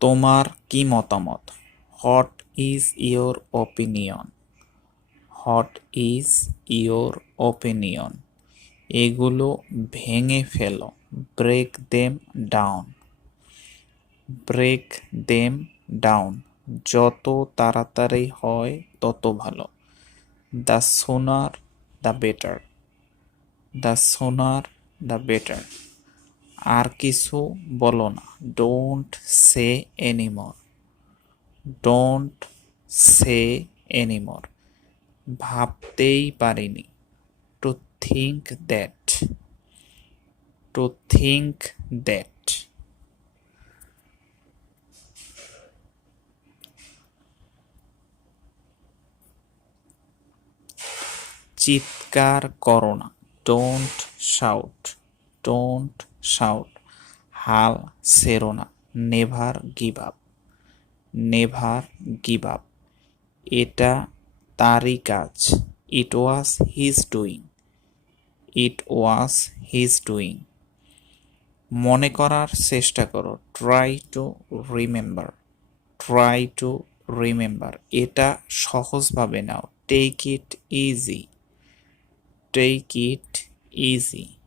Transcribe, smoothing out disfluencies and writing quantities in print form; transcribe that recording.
তোমার কি মতামত? What is your opinion? What is your opinion? এগুলো ভেঙে ফেলো। Break them down. Break them down. যত তাড়াতাড়ি হয় তত ভালো। The sooner the better. The sooner the better. আর কিছু বলো না। Don't say anymore. Don't say anymore. ভাবতেই পারিনি। To think that. To think that. চিৎকার করো না। Don't shout. Don't shout. হাল ছেড়ো না। Never give up. Never give up. এটা তারই কাজ। ইট was his doing. It was his doing. মনে করার চেষ্টা করো। Try to remember. Try to remember. এটা সহজভাবে নাও। Take it easy. Take it easy.